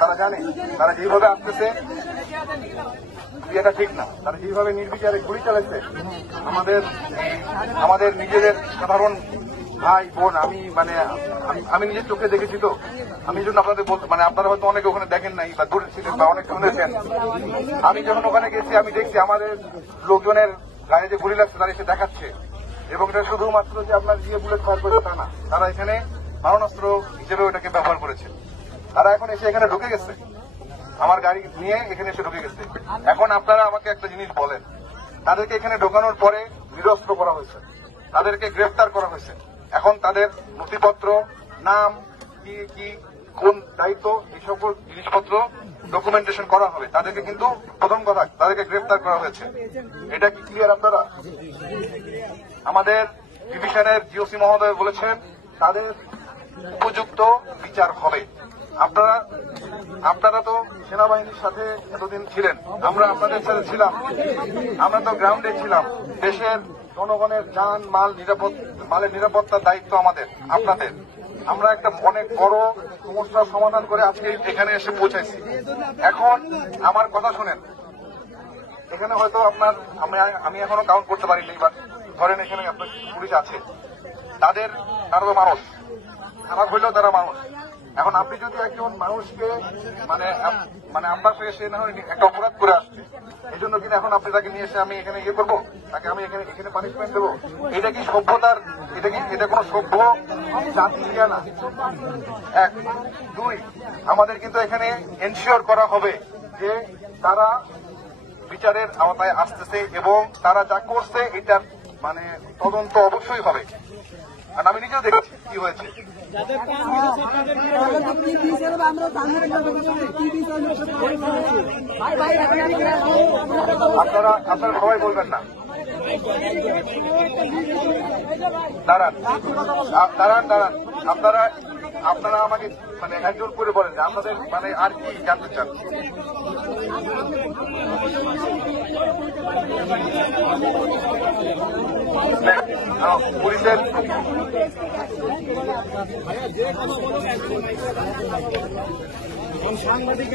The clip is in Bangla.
তারা জানে তারা যেভাবে আসতেছে এটা ঠিক না। তারা যেভাবে নির্বিচারে গুলি চালাচ্ছে আমাদের নিজেদের সাধারণ ভাই বোন, আমি নিজের চোখে দেখেছি। তো আমি জন্য আপনাদের বলতে আপনারা হয়তো অনেকে ওখানে দেখেন নাই বা দূরে ছিলেন বা অনেক শুনেছেন। আমি যখন ওখানে গেছি আমি দেখছি আমাদের লোকজনের গায়ে যে গুলি লাগছে তারা এসে দেখাচ্ছে, এবং এটা শুধুমাত্র যে আপনার বুলেট ফায়ার করেছে তা না, তারা এখানে মারণাস্ত্র হিসেবে ওটাকে ব্যবহার করেছে। তারা এখন এসে এখানে ঢুকে গেছে, আমার গাড়ি নিয়ে এখানে এসে ঢুকে গেছে। এখন আপনারা আমাকে একটা জিনিস বলেন, তাদেরকে এখানে ঢোকানোর পরে নিরস্ত্র করা হয়েছে, তাদেরকে গ্রেফতার করা হয়েছে। এখন তাদের নথিপত্র, নাম, কি কোন দায়িত্ব, এই সকল জিনিসপত্র ডকুমেন্টেশন করা হবে। তাদেরকে কিন্তু প্রথম কথা তাদেরকে গ্রেফতার করা হয়েছে। এটা কি ক্লিয়ার আপনারা? আমাদের ডিভিশনের জিওসি মহোদয় বলেছেন তাদের উপযুক্ত বিচার হবে। আপনারা তো সেনাবাহিনীর সাথে এতদিন ছিলেন, আমরা আপনাদের সাথে ছিলাম, আমরা তো গ্রাউন্ডে ছিলাম। দেশের জনগণের যান মালের নিরাপত্তার দায়িত্ব আপনাদের। আমরা একটা অনেক বড় সমস্যার সমাধান করে আজকে এখানে এসে পৌঁছাইছি। এখন আমার কথা শুনেন, এখানে হয়তো আমি এখনো কাউন্ট করতে পারিনি, বাট ধরেন এখানে আপনার পুলিশ আছে, তারা তো মানুষ, খারাপ হইলেও তারা মানুষ। এখন আপনি যদি একজন মানুষকে আপনার সঙ্গে সে না হয় একটা অপরাধ করে আসছে, এই জন্য কিনা এখন আপনি তাকে নিয়ে এসে আমি এখানে করবো, তাকে আমি এখানে পানিশমেন্ট দেবো? এটা কি সভ্যতার? এটা কোন সভ্য জাতি না। 1, 2, আমাদের কিন্তু এখানে এনশিওর করা হবে যে তারা বিচারের আওতায় আসতেছে এবং তারা যা করছে এটার তদন্ত অবশ্যই হবে। কারণ আমি নিজেও দেখছি কি হয়েছে। আপনারা সবাই বলবেন না, দাঁড়ান। আপনারা আমাকে একজন করে বলেন যে আপনাদের আর কি জানতে চান। পুলিশের সাংবাদিক